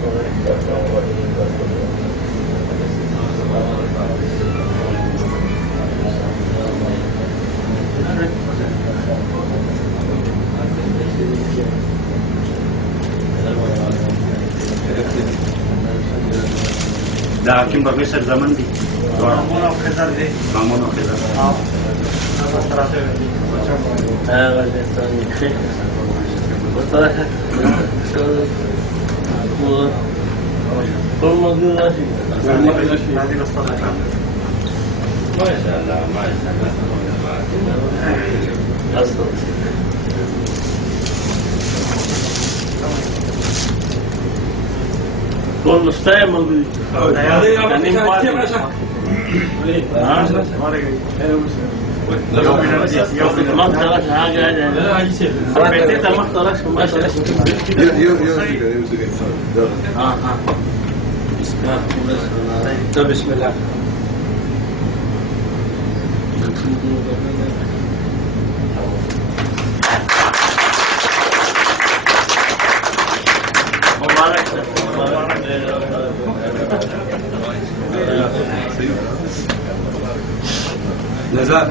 Da hakim Profesor zaman di. Bangun Khizar di. Bangun Khizar. كل مستعمل موجود. ما اخترعش حاجة يعني. انت ما اخترعش بسم الله. مبارك Nazar.